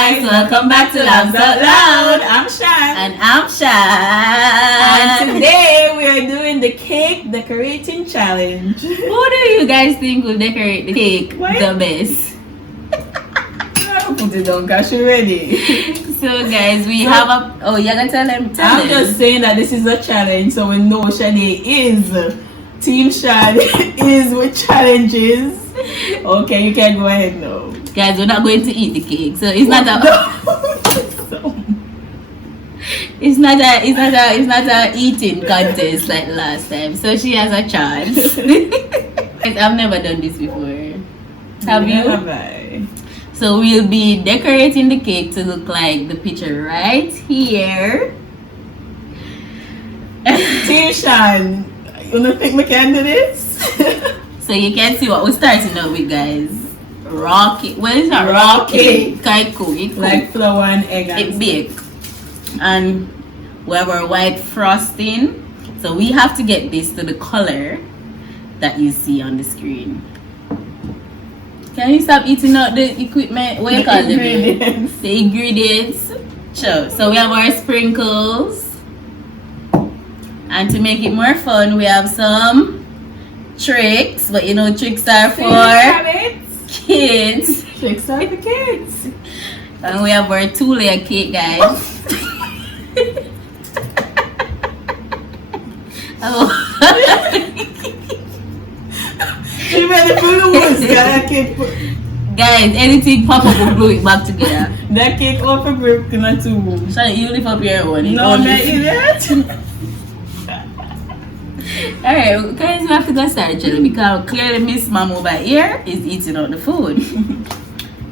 guys, welcome back to Laughs Out Loud. I'm Shan. And I'm Shan. And today we are doing the cake decorating challenge. Who do you guys think will decorate the cake the best? I'll put it on because you're ready. So guys, we have a... Oh, you're going to tell them? I'm just saying that this is a challenge, so we know Shade is. Team Shan is with challenges. Okay, you can go ahead now. Guys, we're not going to eat the cake, so it's not a... It's not a eating contest like last time. So she has a chance. I've never done this before. Have you? Have I? So we'll be decorating the cake to look like the picture right here. Team Shan, you don't think we can do this? So you can see what we're starting out with, guys. Raw cake. Well, it's not raw cake. It's cool. Like flour and egg. It bake. And we have our white frosting. So we have to get this to the color that you see on the screen. Can you stop eating out the equipment? What you call it? The ingredients. Sure. So we have our sprinkles. And to make it more fun, we have some tricks. But you know, tricks are for kids. Tricks are for kids. And we have our 2-layer cake, guys. Oh. You ready for the worst? That cake. Guys, anything pop up will glue it back together. That cake off a brick in a tube. Shall you lift up your one? No, I'm not idiot. Alright, guys, we have to go start chilling because clearly Miss Mom over here is eating out the food.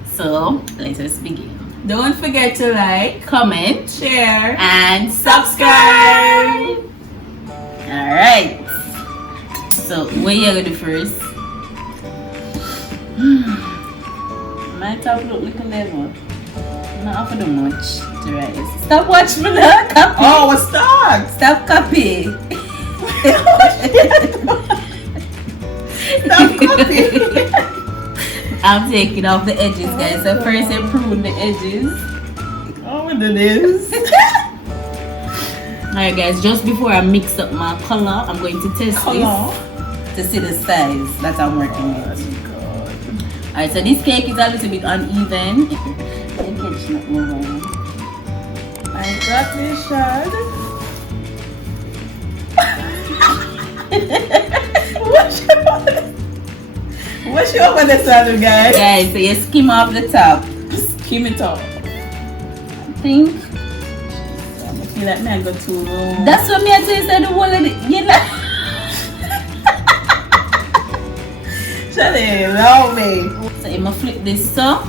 So, let us begin. Don't forget to like, comment, share, and subscribe. Alright. So, what you gonna do first? My top look like a level. Not offer too much to rise. Stop watching me now, copy. Oh, what's that? Stop copy. Stop copy. I'm taking off the edges, guys. So first I prune the edges. Oh, what it is? Alright guys, just before I mix up my color, I'm going to test this to see the size that I'm working with. Alright, so this cake is a little bit uneven. I got this shot. What's your over the side, guys? Guys, so you skim off the top. Skim it off. I think. I feel like me I got too low. That's what me I taste the whole of it. You know. Shut it, love me. So I'm gonna flip this so.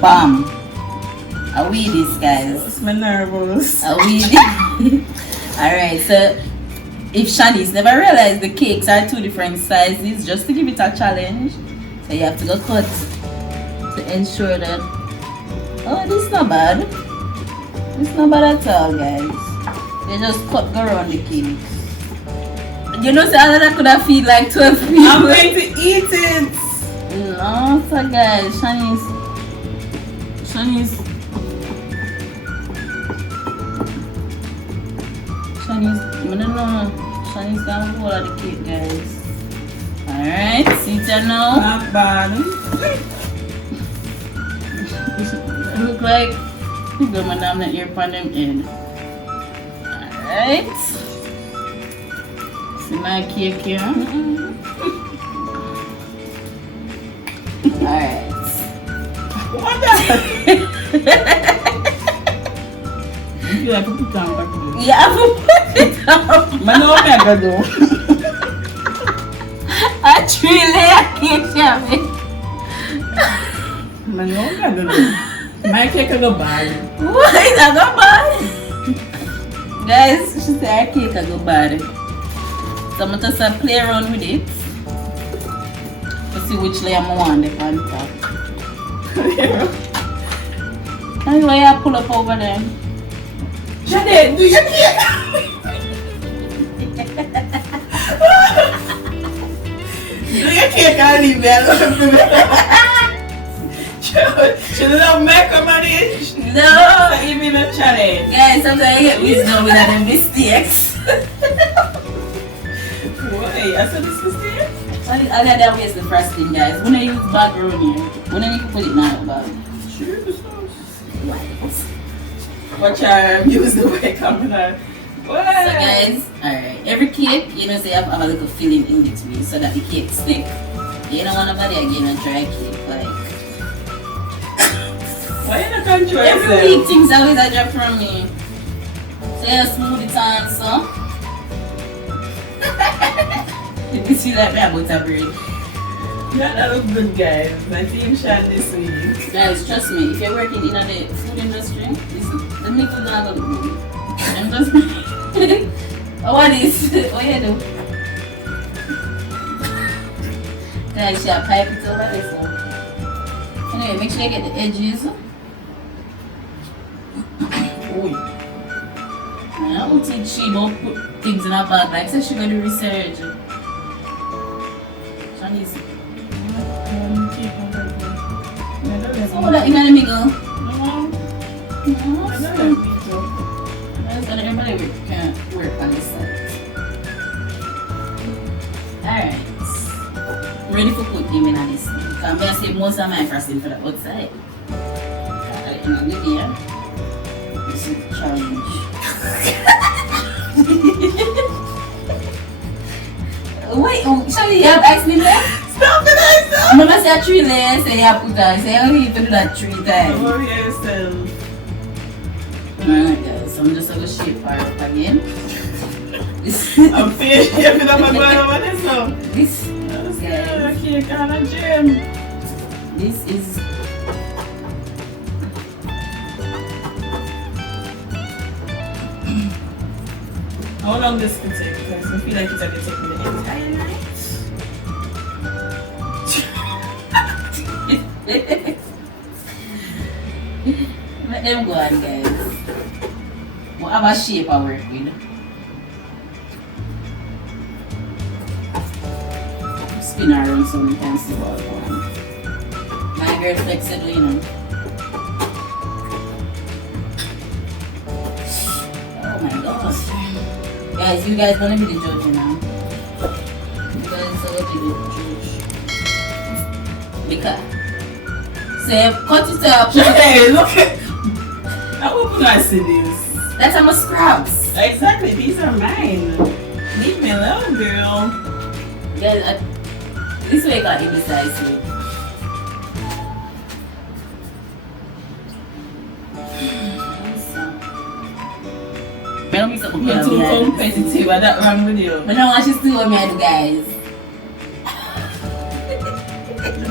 Bam. I weed this, guys. It's my nervous. I weed it. Alright, so if Shanice never realized the cakes are 2 different sizes, just to give it a challenge, so you have to go cut to ensure that. Oh, this is not bad. It's not bad at all, guys. You just cut go around the cake. You know, so that could have feed like 12 people. I'm going to eat it. No, so guys, Shanice, I don't know. Shanice got a whole of the cake, guys. Alright, see it now. Not bad. Look like you got my damn that ear on them in. Alright. See my cake here. Alright. What the? You feel like put it down back there. Yeah, I'm gonna put it down. Man, no, I gotta do. A 3-layer cake, Shabby. Man, no, I gotta do. My cake go bad. What? Is that go bad? Guys, she said her cake go bad. So I'm just play around with it to see which layer I want it on top. And why you pull up over there? Jade, do your cake. Do your cake and leave me alone. She love micromanage. No. So even a challenge. Guys, sometimes I get wisdom without the mistakes. Why? I said this mistake? I got that waste the frosting, guys. When I use macaroni, when I need to put it now, bag. Sure, the sauce. White. Watch her use the way coming out. So guys, alright, every cake, you know, say I have a little filling in between so that the cake stick. You don't want nobody again a dry cake, like. Why you not control Every yourself? week things always a drop from me. So you smooth it on, so. You see that me about a bread. That looks good, guys. My team shot this week. Guys, trust me, if you're working in the food industry, the milk is not gonna look good. I'm just. Oh, what is? What you do? Guys, you pipe it over there, so. Anyway, make sure you get the edges. Oi. I don't teach she about put things in her bag like so she gonna do research. Chinese. So that you gonna make go? Everybody can work on this side. Alright. Ready for cooking in this thing. Because I save most of my frosting for the outside. In the video. This is a challenge. Wait, Shani, you have ice cream left? Stop the ice! Mama said 3 layers, say you have put that. Say you need to do that 3 times. Don't worry yourself. Alright guys, so I'm just going to shape her up again. I'm finished shaping up my brother. What is up? This, I can't go to the gym. this is How long this could take? Because I feel like it's going to take me the entire night. let them go on guys. Whatever shape I work with. Spin around so we can see what I want. My girl flexible, you know. Oh my gosh. Guys, you guys gonna be the judge now. You guys are gonna be the judge. Because say cut it up. Hey, look at. I hope I see this. That's how much scraps. Exactly, these are mine. Leave me alone, girl. Guys, this way I got indecisive. I don't mix up with You're too competitive. What's that wrong with you? But now I should still want me to do, guys.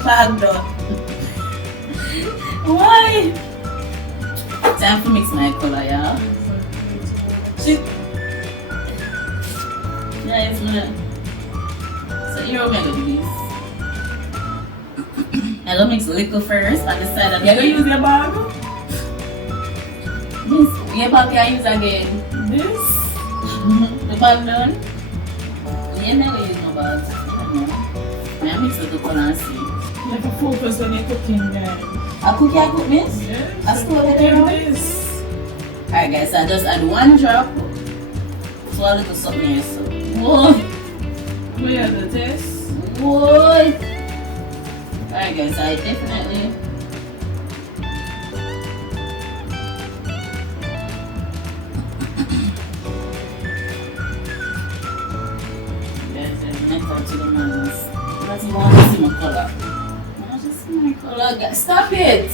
Bad though. Why? Time to mix my color, yeah. Guys, so here we're gonna do this. I'm gonna mix liquor first on the side of the You're gonna use your bag? This, your bag can use again. This? The bag done? You never use my bag. I mix the color and see. You have to focus when you're cooking, guys. I cook, miss? Yes. I still let it out. Alright guys, so I just add 1 drop to a little something here, so. Whoa! We have the test. Whoa! Alright guys, so I definitely guys, I method to the madness. That's you want to see my color. I just see my color, guys. Stop it!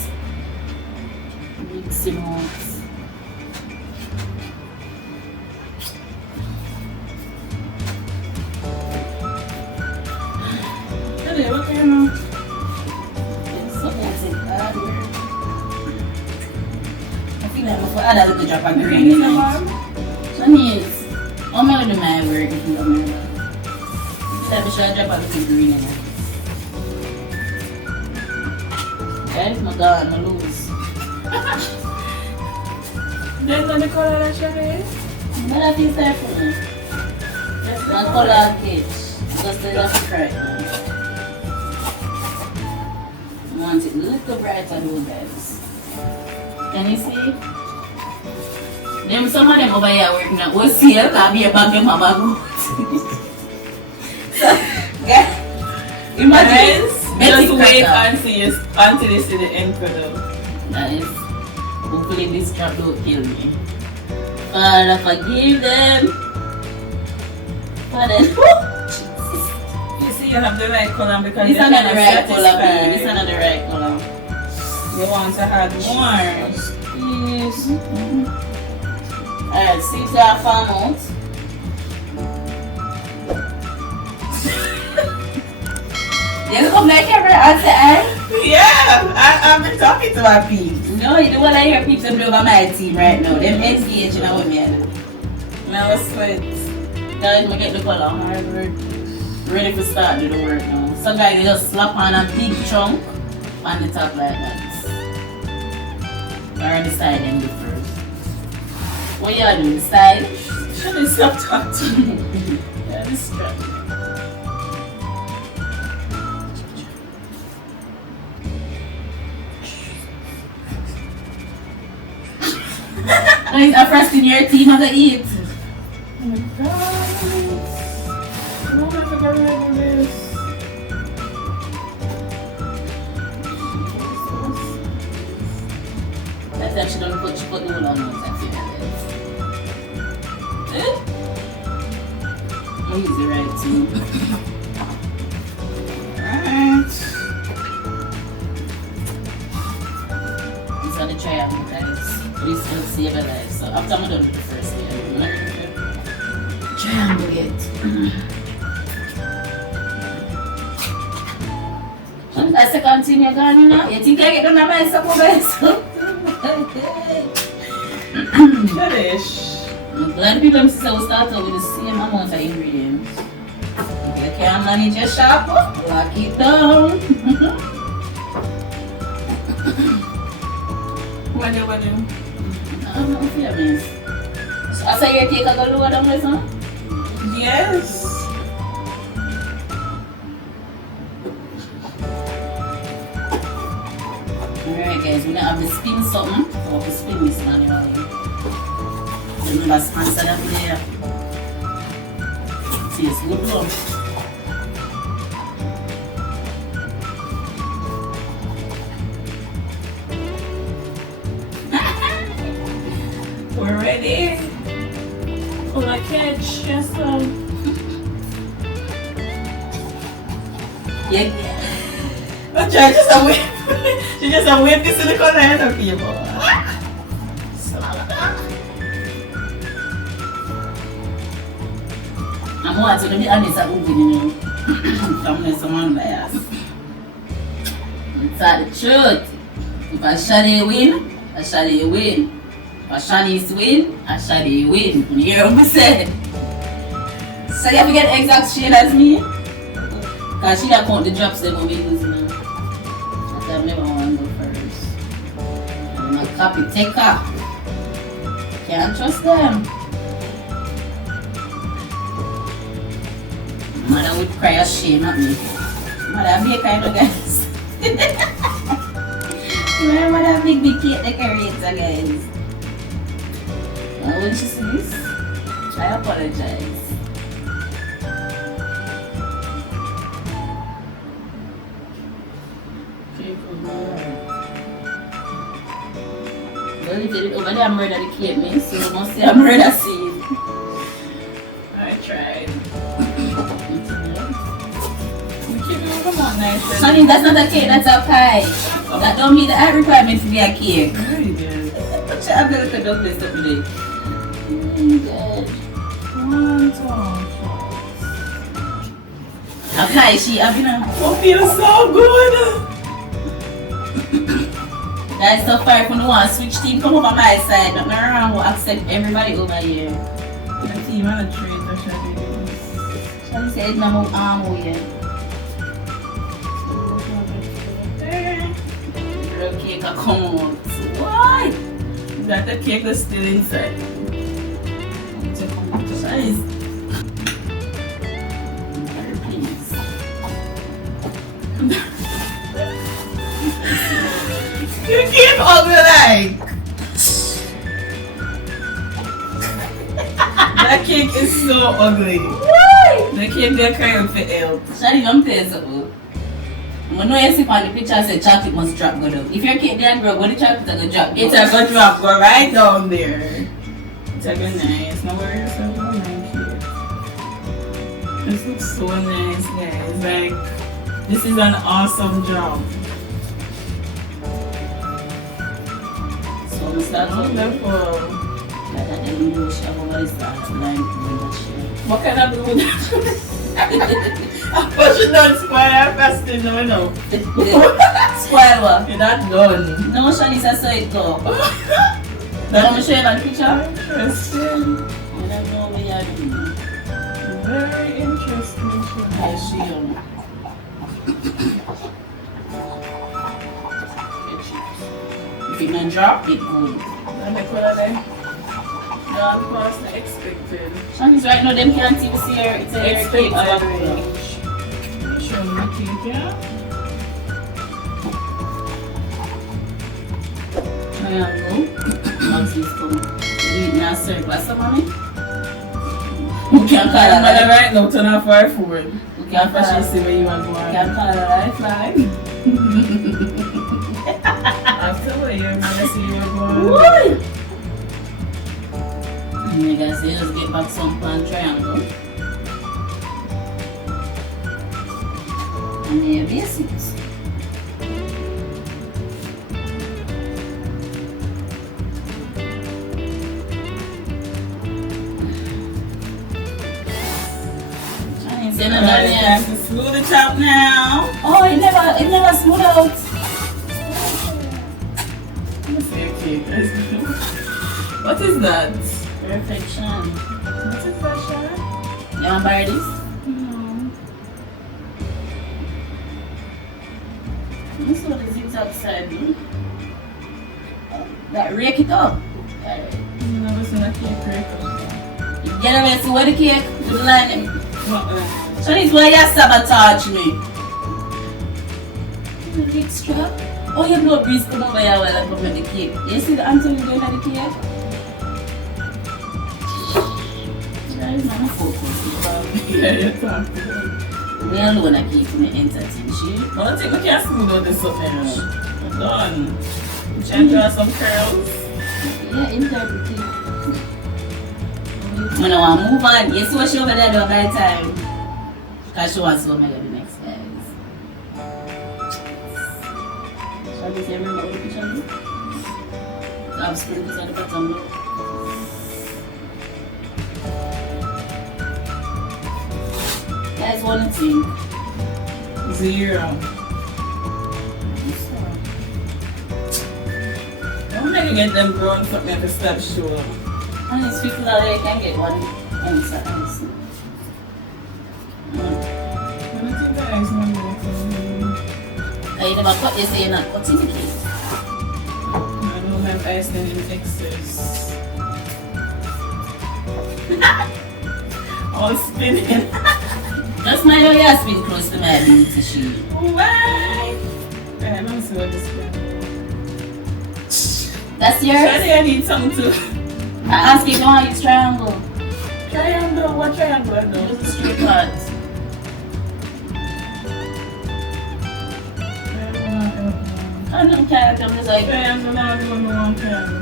Mixing out. Hey, what kind of? So that's it. I feel like if I add a little drop of green in it. Shanice, I'm going to do my work if you don't mind. I should drop a little green in it. Guys, my God, my lose. Then the color that she is? But I feel sorry for me. That's my color cage. Just the left right now. I want it a little brighter though, guys. Can you see? Them some of them over here working at OCL, I'll be a bag them a bag out. So, guys, imagine. Just wait until you see the end product. Guys, hopefully this trap don't kill me. Father, forgive them. Father, You see, you have the right color because this is you're not the kind of right color, baby. satisfied. This is not the right color. You want to add more. Yes. Alright, 6 are farm out. You come like every answer, eh? Yeah, I've been talking to my peeps. No, you don't want to hear people play over my team right now. Them engaging with me. Now I sweat. Guys, I get the color hard work. Ready to start do the work now. Some guys they just slap on a big chunk on the top like that. Or on the side and do first. What you are doing? Side? Should I stop talking? Yeah, this strap. Guys, I'm first in your team I'm gonna eat. Oh my god. I don't have to get rid of this. That's actually gonna put the one on those, I feel like. I'll use the right team. Alright. It's gonna try out, guys. Please don't save a life. So after I'm done with the first layer, triangle it. And the second team you're going, you know? You think I get done by myself or myself? Finish. I'm glad people will start out with the same amount of ingredients. If you can't manage your shop, lock it down. What do? I don't know if you mean. So after you take a go lower down this one? Yes. Alright guys, we don't have to spin something. So we spin this manually. Remember sponsor that there. See, it's good one. We're ready. For a catch, yes, Yeah. But try just a whip. She just a whip this in the corner and a people. I'm watching to be honest at moving, you know. Come with someone bias. It's the truth. If a Shadi win, a Shadi win. If a Shanice win, a Shadi win. You hear what I said? So you have to get the exact shade as me. Because she don't count the drops they will be losing now. I've never want to go first. I'm a copy taker. Can't trust them. Mother would cry a shame at me. Mother be a kind of guys. Remember that big cake decorator, guys? When she sees this, I apologize. Well, if you did over there, murder the cake, me, so you must say I murder seed. I tried. We keep it come on nice. Honey, that's not a cake, that's a pie. That don't meet the requirement to be a cake. Really good. What's your ability to do this today? Good. 1, 2, 3. A pie, she, I've been a... Oh, feels so good. Guys, so far, if you don't want to switch team, come over my side. Not around, will accept everybody over here. The team and the trade, or should I do this? Shall we say it's not more arm here? Girl cake a come out. Why? That the cake was still inside. Nice. Please. You keep ugly like. That cake is so ugly. Why? The cake they're crying for help. Shani, don't play so. I know you see on the picture say chocolate must drop go down. If your cake didn't grow, what the chocolate gonna drop? It's a good drop, go right down there. It's a good nice. No worries, so nice. This looks so nice, guys. Like, this is an awesome job. So we start Wonderful. What kind of blue? But you don't spoil our fasting, no. Spoil what? You're not done. No, Shani says so it go. That Let me show you that picture. interesting. I don't know what you're doing. Very interesting. I see you. If it don't drop, it good. Let me put it there. Not past the expected. Shani's right now, them can't even see her. It's a hair cake. Average. Show me the cake, yeah? Triangle. What's this called? You eat now circle. What's up, mommy? We can't call her mother right now, turn off our food. We can't call She her. see where you are We going. can't call her lifeline. After where your mother see you are going. Why? And you guys say, let's get back some pan triangle. And then your basics. Chinese, you know that, It's yeah. time to smooth the top now. Oh, it never smooth out. Let's see a cake. What is that? Perfection. What is that, Sharon? You want to buy this? No. This one is zigzag side. That rake it up. I've never seen a cake break up. Get away, see where the cake? The line. What? So this why you sabotage me. The extra. Oh, your blood breeze come over here while I put the cake. You see the answer you doing at the cake? That is not a focus. Yeah, you're talking. Me alone I keep me entertained. She. I don't think we can smooth out this up now. We're done. You trying to draw some curls? Yeah, integrity. When I want to move on, you see what she over there do by the time? Because she wants to go make the next guys. Shall we say remember what the picture do? I have sprinkles at the bottom though. Guys, one thing. 0. Don't make you get them brown something at the step show. And these people out there can get one answer. I don't think that is not I never cut you say you're not cutting the cake. I don't have ice in excess. All spinning. Just mind how you spin close to my beauty sheet. Why? I don't see what this is. That's yours? Shadi, I need something to. I ask you if you want to use triangle. Triangle? What triangle? No. Use the straight part. I don't care, I'm just like, Triangle, I don't know one triangle.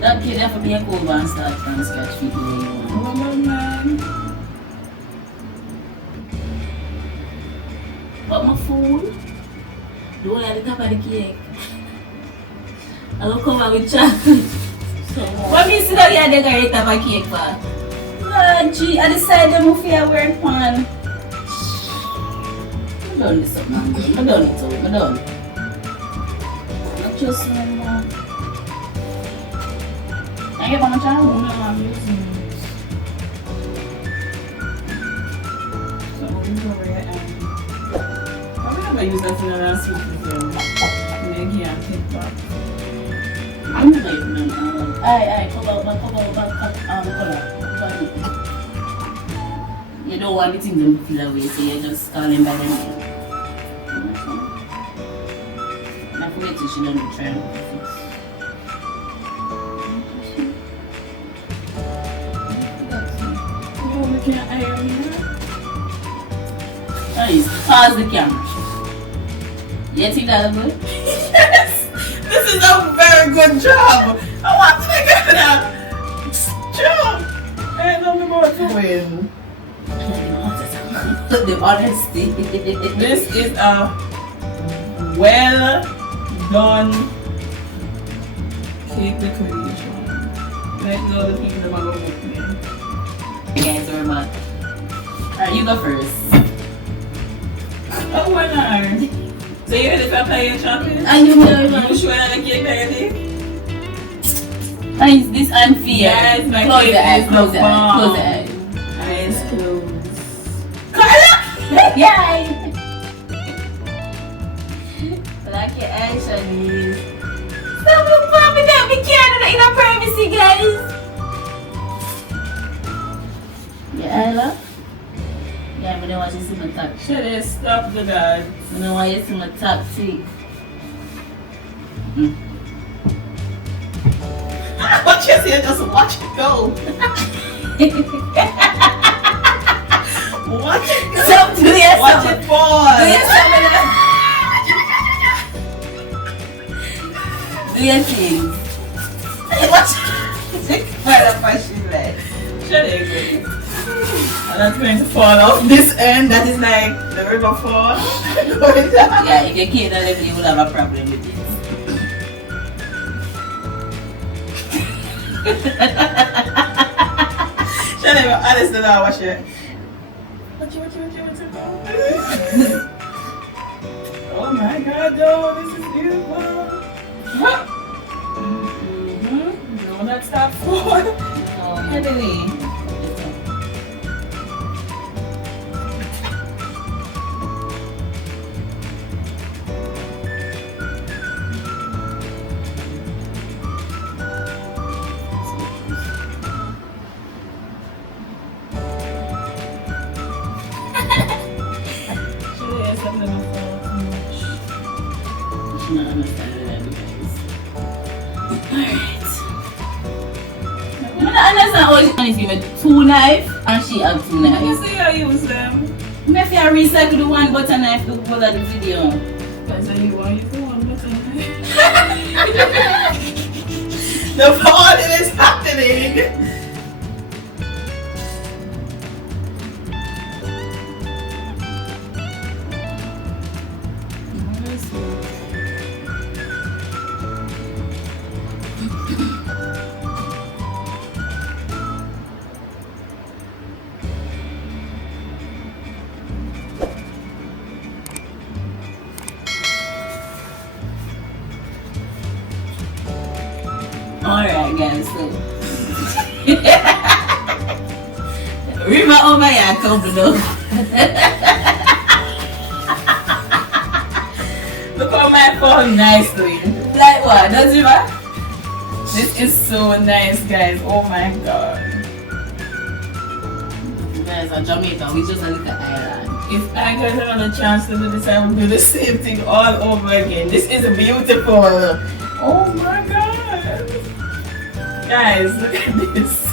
that kid have to be a cool and start from scratch feet the way you want. Oh, man. But my food, do I at the top of the cake? I will cover with chocolate. What means that you decorate up a cake for? Gee, I decided I'm going to wear pan. I'm done this up, man. I'm done it all. I'm done. Not just one more. Can you get one more child? No, I'm using it. So, we go over here and. I never used that in the last week before. Maggie and TikTok. I'm not even aye, cover color. You don't want the thing to feel away, so you just call him by the name. I forget to she don't do triangle. Oh, we can't iron here. Nice. Pause the camera. You think that's good? Yes! This is a very good job! I want to make that job! And I'm about to win. The honesty. This is a well done cake decoration. Like all the people that are going to make me. Guys, we're back. Alright, you go first. Oh, why not? So you ready for playing chocolate? And you know, You sure that the cake ready? is this unfair? Yes, my close cake the eye, is close the eye, bomb. close the eye. Eyes closed. Yay! Like your action is. Stop looking that we can't in our privacy, guys. Yeah, Ella? Yeah, I don't want you to see my top. Should I stop the dance? I don't want you to see my top teeth. Watch you see, just watch it go. Watch it go. So, do your Watch it fall. Do your Do your thing. Watch Take part of my shoe leg. Should I go? And that's going to fall off this end. That is like the river fall. Going down. Yeah, if you can't let me, you will have a problem with this. Should I be honest now? Watch it. Watch it. Oh my god, oh, this is beautiful. No, that's not fall. Heavily. Not understanding that, guys. Alright. I don't understand how she only give me 2 knives and she have 2 You knives. see how you use them? Maybe I recycle the 1 butter knife to go at the video. That's how you want. You do one button. The falling is happening. Alright guys, so River over here come below. Look how my fall nicely. Like what? Does River? This is so nice, guys. Oh my god. Guys, in Jamaica, we just a little island. If I got another chance to do this, I would do the same thing all over again. This is beautiful. Oh my god. Guys, look at this.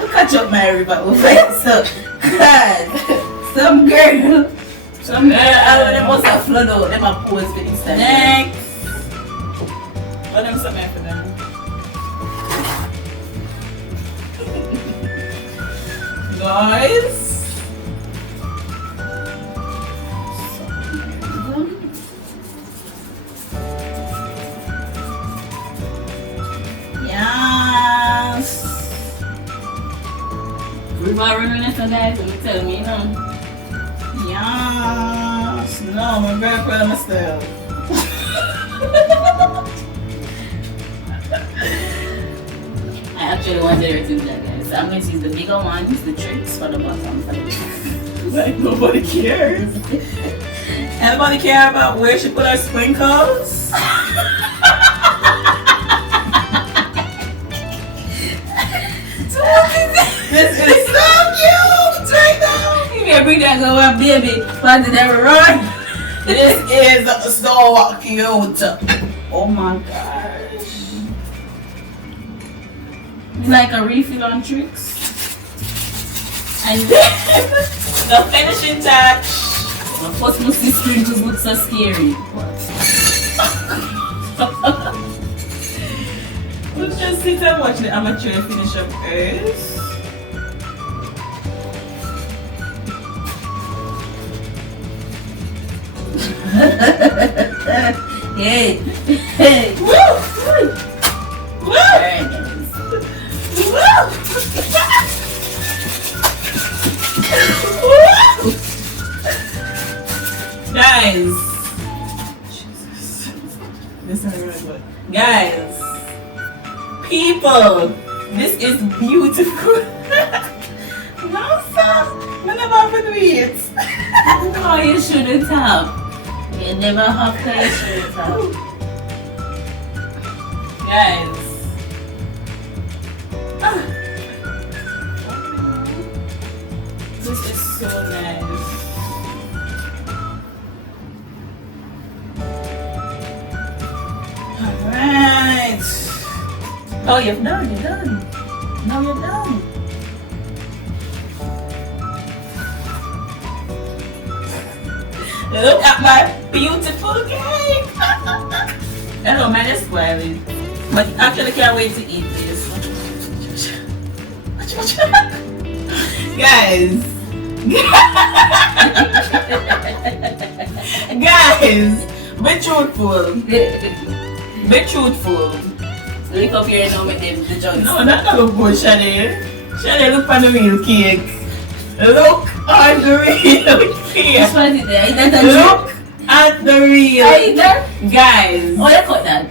Look at your my River over here. So, God, some girl. Some They must have flood out. They must pose for this time. next. Let them submit for them. Guys. Yes. River running it, so guys, let me tell me, you know. Yes. No, I'm very proud of myself. I actually wanted her to do that, guys. So I'm going to use the bigger ones, the tricks for the bottom. Like nobody cares. Anybody care about where she put her sprinkles? This is so cute right now. bring that go up, baby. But they never run. This is so cute. Oh my gosh. It's like a refill on tricks. And then the finishing touch. My first must sprinkles look so scary. Let's just sit and watch the amateur finish up first. Hey, hey. Woo! Woo! Alright, Guys. Jesus. This is really good. Guys. People. This is beautiful. No, sir. I never have to do it. no, you shouldn't have. You never have to, you shouldn't have. Guys. This is so nice. Alright. Oh, you're done, you're done. No, you're done. Look at my beautiful cake. Hello, man, it's spoiling. But actually can't wait to eat this. Guys. Guys, be truthful. Be truthful. Look up here now with them, the judge. No, that's not look good, Shade. Shade, look on the real cake. Look on the real cake. Which one is there? Is that a Look at the real. Is that? Guys. Oh, you cut that.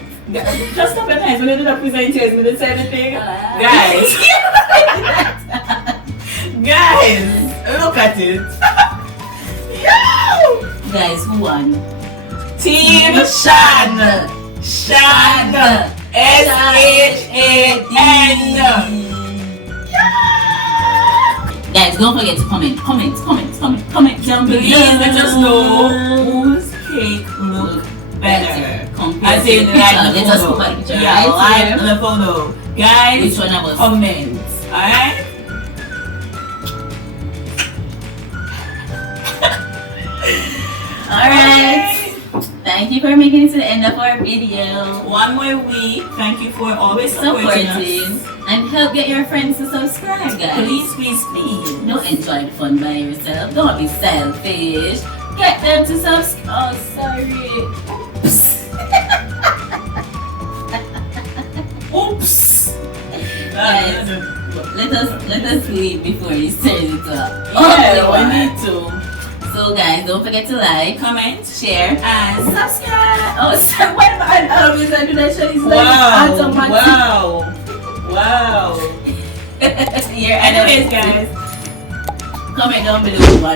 Just stop it nice. When you do the presentation, when you say anything. Guys. Guys. Look at it. Yo! Guys, who won? Team Shan. Shan. S-H-A-N. Guys, don't forget to comment down below. Please let us know whose cake look better. Compared As to the in, picture. like the Let us photo. put a picture Yeah, right like here. the photo. Guys, Which one of us? comment. Alright? Alright. Thank you for making it to the end of our video. One more week. Thank you for always supporting us. And help get your friends to subscribe, guys. Please, please, please. Don't enjoy the fun by yourself. Don't be selfish. Get them to subscribe. Oh, sorry. Oops. Guys, let us leave before you turn it up. Yeah, we need to. So guys, don't forget to like, Comment, share, and subscribe. Oh, so why am I always I do that show? It's like wow, automatic. wow. Yeah, Anyways, guys. comment down below what